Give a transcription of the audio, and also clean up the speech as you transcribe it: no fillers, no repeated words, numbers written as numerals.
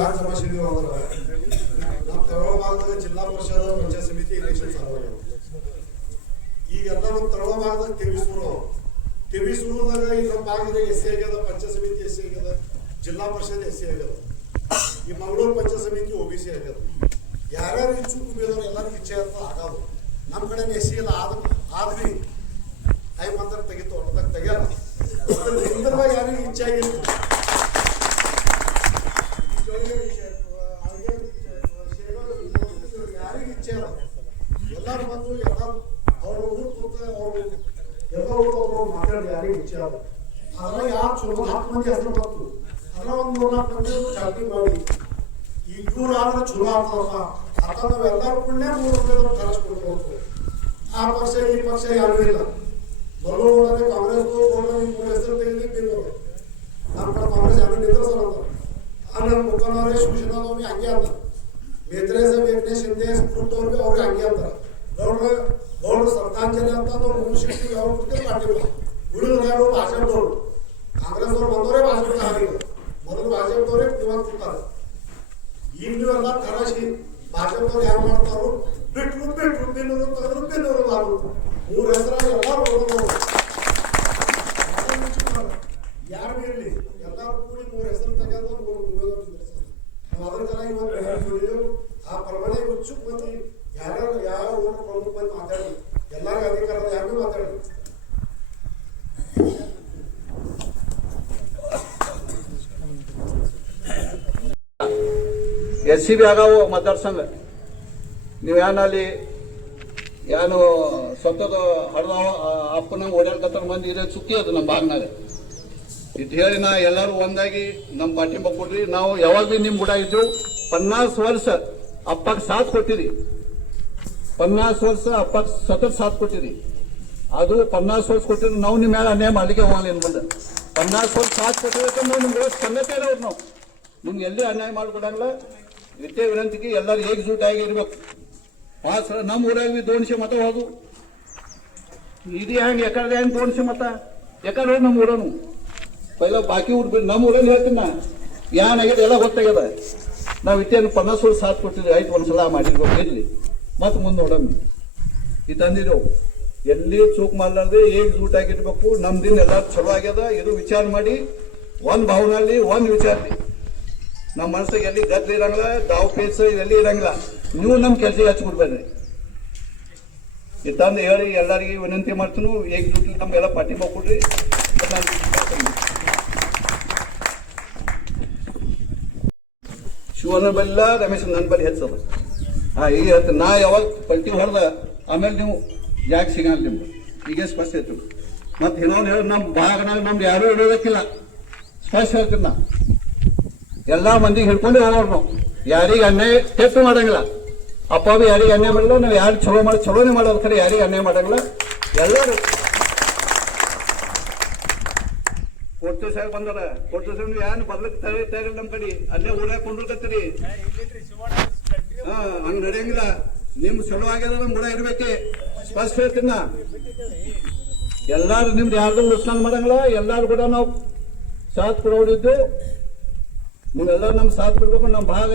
ಯಾಕೆ ಜಮಾಯಿಸಿದೀವಿ ಅಂದ್ರೆ ನಮ್ಮ ತಳವಾಳ ಭಾಗದಾಗ ಜಿಲ್ಲಾ ಪರಿಷತ್ ಪಂಚಾಯತ್ ಸಮಿತಿ ಎಲೆಕ್ಷನ್ ಸಾಲ ಈಗೆಲ್ಲ ನಮ್ಮ ತಳವಾಳ ಭಾಗದಾಗ ತಿವಿಸೂರದಾಗ ಈ ನಮ್ಮ ಭಾಗದಾಗ ಎಸ್ ಸಿ ಆಗ್ಯದ, ಪಂಚಾಯತ್ ಸಮಿತಿ ಎಸ್ ಸಿ ಆಗ್ಯದ, ಜಿಲ್ಲಾ ಪರಿಷತ್ ಎಸ್ ಸಿ ಆಗ್ಯದ, ಈ ಮಂಗಳೂರು ಪಂಚಾಯತ್ ಸಮಿತಿ OBC ಆಗ್ಯದ. ಯಾರ್ಯಾರು ಇಚ್ಛುಕ ಉಮೇದವ್ರು ಎಲ್ಲರಿಗೂ ಇಚ್ಛೆ ಅಂತ ಆಗೋದು. ನಮ್ಮ ಕಡೆ ಎಸ್ ಸಿ ಎಲ್ಲ ಆದ್ವಿ ಟೈಮ್ ಅಂತ ತೆಗಿತು ಹೊರದಾಗ ತೆಗಿಯಲ್ಲ. ನಿಂದರವಾಗಿ ಯಾರಿಗೂ ಇಚ್ಛೆ ಆಗಿಲ್ಲ, ಯಾರಿಗೂ ಇಚ್ಛೆ ಅಲ್ಲ. ಎಲ್ಲರೂ ಬಂದು ಎಲ್ಲರೂ ಅವ್ರ ಊರು ಕೂತ ಅವರು ಎಲ್ಲ ಊರು ಮಾತಾಡಿ ಯಾರಿಗೂ ಇಚ್ಛೆ ಅಲ್ಲ. ಅದ್ರಾಗ ಯಾರು ಚಲೋ 4 ಮಂದಿ ಹೆಸರು ಬಂತು, ಅದ್ರ ಒಂದು 3-4 ಮಂದಿ ಚಾಲ್ತಿ ಮಾಡಿ ಈ ಇವ್ರು ಆದ್ರೆ ಚಲೋ ಆಗ್ತಾರಲ್ಲ ಅಂತ ನಾವೆಲ್ಲರೂ ಪುಣ್ಯ 3 ಕರೆಸ್ಕೊಡ್ಬೇಕು. ಆ ಪಕ್ಷ ಈ ಪಕ್ಷ ಯಾರು ಇಲ್ಲ. ಬರೋದ್ರೆ ಕಾಂಗ್ರೆಸ್ 3 ಹೆಸರು ತೆಗೆದು ಬಿದ್ದು ನಮ್ಮ ಕಡೆ ಕಾಂಗ್ರೆಸ್ ಯಾರು ನಿಂದ್ರಸಲ್ಲ ಅಂತ. ನಮ್ಮ ಮುಖಂಡರೇ ಶಿವಸೇನಾದವ್ರಿಗೆ ಹಂಗೆ ಅಂತ, ಮೇತ್ರೆ ಸಾಹೇಬ್ ಏಕನಾಥ್ ಶಿಂದೆ ಸ್ಫೂರ್ತಿಯವ್ರಿಗೆ ಅವ್ರಿಗೆ ಹಂಗೆ ಅಂತಾರೆ. ಗೌಡ್ರು ಶ್ರದ್ಧಾಂಜಲಿ ಅಂತ 360 ಯಾವ ಮಾಡಿಲ್ಲ. ಉಳಿದ್ರು ಭಾಜಪದವರು, ಕಾಂಗ್ರೆಸ್ ಅವ್ರು ಬಂದವರೇ ಭಾಜಪ ಹಾಗೆ, ಮೊದಲು ಭಾಜಪದವರೇ ನಿವಾಸ ಕೊಡ್ತಾರೆ. ಈಗ ನೀವೆಲ್ಲ ಕರಾಶಿ ಭಾಜಪದವ್ರು ಯಾರು ಮಾಡ್ತಾರೋ ಬಿಟ್ಟರು ಬಿನ್ನೂರು ತೆಗೆದ್ರು ಬಿನ್ನೂರು ಮಾರು 3 ಹೆಸರಾಗಿ ಎಲ್ಲರೂ ಯಾರು ಇರಲಿ ಎಲ್ಲರೂ ಕೂಡಿ 3 ಹೆಸರು ತೆಗೆದು ನಾವು ಅದ್ರ ಜನ ಇವತ್ತು ಆ ಪ್ರಮಾಣ ಹುಚ್ಚು ಮಂದಿ ಯಾರ್ಯಾರು ಯಾವ ಊರು ಪ್ರಮುಖ ಬಂದು ಮಾತಾಡಿ ಎಲ್ಲರಿಗೂ ಅಧಿಕಾರದ ಯಾರು ಮಾತಾಡಿ. SCB ಆಗಾವು मतदारसंघ ನೀವೇನಲ್ಲಿ ಏನು ಸ್ವತಃ ಹಡ್ದ ಅಪ್ಪನಂಗೆ ಓಡಾಡ್ಕತ್ತಾರ ಮಂದಿ ಇರೋ ಚುಕ್ಕಿ ಅದು ನಮ್ಮ ಭಾಗನಾಗ ಇದು ಹೇಳಿ ನಾ ಎಲ್ಲರೂ ಒಂದಾಗಿ ನಮ್ಮ ಪಾರ್ಟಿ ಕೊಡ್ರಿ. ನಾವು ಯಾವಾಗ ಭೀ ನಿಮ್ಮ ಕೂಡ ಇದ್ದು 50 ವರ್ಷ ಅಪ್ಪಗೆ ಸಾಥ್ ಕೊಟ್ಟಿರಿ, 50 ವರ್ಷ ಅಪ್ಪಗೆ ಸತತ ಸಾಥ್ ಕೊಟ್ಟಿರಿ. ಅದು 50 ವರ್ಷ ಕೊಟ್ಟಿರಿ, ನಾವು ನಿಮ್ಮ ಮೇಲೆ ಅನ್ಯಾಯ ಮಾಡ್ಲಿಕ್ಕೆ ಹೋಗಲ್ಲ ಏನು ಬಂದ 50 ವರ್ಷ ಸಾಥ್ ಕೊಟ್ಟಿರಕ್ಕೆ ನಾವು ನಿಮ್ಗೆ ಸನ್ನತೆ ಇರೋರು, ನಾವು ನಿಮ್ಗೆ ಎಲ್ಲಿ ಅನ್ಯಾಯ ಮಾಡಿಕೊಡಂಗಿಲ್ಲ. ವಿದ್ಯೆ ವಿನಂತಿಗೆ ಎಲ್ಲರೂ ಏಕಜೂಟ್ ಆಗಿರ್ಬೇಕು. ನಮ್ಮ ಊರಾಗ 200 ಮತ ಹೋದು ಇದು ಹೆಂಗೆ ಎಕಡೆ ಹೆಂಗೆ 200 ಮತ ಎಕಡೆ ನಮ್ಮ ಊರನು ಪೈಲ ಬಾಕಿ ಊರು ಬಿಟ್ಟು ನಮ್ಮ ಊರಲ್ಲಿ ಹೇಳ್ತೀನಿ ನಾ ಏನಾಗ್ಯದ ಎಲ್ಲ ಗೊತ್ತಾಗ್ಯದ. ನಾವು ಇಟ್ಟೇನು 50 ವರ್ಷ ಸಾಥ್ ಕೊಟ್ಟಿದ್ವಿ, ಆಯ್ತು ಒಂದ್ಸಲ ಮಾಡಿರ್ಬೇಕು ಇರಲಿ ಮತ್ತೆ ಮುಂದೆ ನೋಡಮ್ಮಿ ಇದು ತಂದಿದ್ದೆವು. ಎಲ್ಲಿ ಚೂಕ್ ಮಾಡಲಾರ್ದೆ ಏಕಜೂಟ್ ಆಗಿರ್ಬೇಕು. ನಮ್ದಿನ ಎಲ್ಲ ಚಲೋ ಆಗ್ಯದ. ಇದು ವಿಚಾರ ಮಾಡಿ ಒಂದು ಭಾವನಲ್ಲಿ ಒಂದು ವಿಚಾರಲಿ ನಮ್ಮ ಮನಸ್ಸಿಗೆ ಎಲ್ಲಿ ಗದ್ದಲ ಇರಂಗಿಲ್ಲ, ದಾವ್ ಪೇಸ್ ಇವೆಲ್ಲಿ ಇರಂಗಿಲ್ಲ. ನೀವು ನಮ್ಮ ಕೆಲಸ ಹಚ್ಕೊಡ್ಬೇಡ್ರಿ. ಇತ್ತಂದು ಹೇಳಿ ಎಲ್ಲರಿಗೆ ವಿನಂತಿ ಮಾಡ್ತೀನಿ, ಏಕಜೂಟ್ ನಮ್ಗೆಲ್ಲ ಪಾರ್ಟಿ ಮಾಡ್ಕೊಡ್ರಿ. ಶಿವನ ಬಲ್ಲ ರಮೇಶ್ ನನ್ನ ಬಲ್ಲಿ ಹೆಚ್ಚದ ಈಗ ಹೇಳ್ತೀನಿ. ನಾ ಯಾವಾಗ ಪಲ್ಟಿ ಹೊಡೆದ ಆಮೇಲೆ ನೀವು ಯಾಕೆ ಸಿಗಲ್ಲ ನಿಮ್ಗೆ ಈಗ ಸ್ಪಷ್ಟ ಆಯ್ತು. ಮತ್ತೆ ಇನ್ನೊಂದು ಹೇಳಿ ನಮ್ಮ ಭಾಗನಾಗ ನಮ್ದು ಯಾರೂ ಇಡೋದಕ್ಕಿಲ್ಲ, ಸ್ಪಷ್ಟ ಹೇಳ್ತೀನಿ ನಾ. ಎಲ್ಲ ಮಂದಿಗೆ ಹಿಡ್ಕೊಂಡು ಹೋಗೋರು ನಾವು, ಯಾರಿಗೆ ಅನ್ಯಾಯ ತೆಪ್ಪು ಮಾಡಂಗಿಲ್ಲ. ಅಪ್ಪ ಬಿ ಯಾರಿಗೆ ಅನ್ಯಾಯ ಮಾಡಿಲ್ಲ, ನಾವು ಯಾರು ಚಲೋ ಮಾಡಿ ಚಲೋನೇ ಮಾಡೋದು ಕಡೆ ಯಾರಿಗೆ ಅನ್ಯಾಯ ಮಾಡಂಗಿಲ್ಲ. ಎಲ್ಲರೂ ಕೊಟ್ಟು ಸಾಹೇಬ್ ಬಂದಾರ, ಕೊಟ್ಟು ಸಾಹೇಬ್ ನೀವು ಏನು ಬದಲಕ್ಕೆ ತಯಾರಿಲ್ಲ ನಮ್ಮ ಕಡೆ, ಅಲ್ಲೇ ಊರಾಗ ಕೊಂಡ್ಕತ್ತೀರಿ. ಹಂಗೆ ನಡೆಯಂಗಿಲ್ಲ. ನಿಮ್ ಚಲೋ ಆಗ್ಯದ ನಮ್ ಕೂಡ ಇರ್ಬೇಕೆ, ಸ್ಪಷ್ಟ ಹೇಳ್ತೀನ. ಎಲ್ಲಾರು ನಿಮ್ದು ಯಾರ್ದು ಉಳಿಸ್ಕೊಂಡು ಮಾಡಂಗಿಲ್ಲ. ಎಲ್ಲಾರು ಕೂಡ ನಾವು ಸಾಥ್ ಕೊಡೋಡಿದ್ದು, ನೀವೆಲ್ಲರೂ ನಮ್ಗೆ ಸಾಥ್ ಕೊಡ್ಬೇಕು. ನಮ್ಮ ಭಾಗ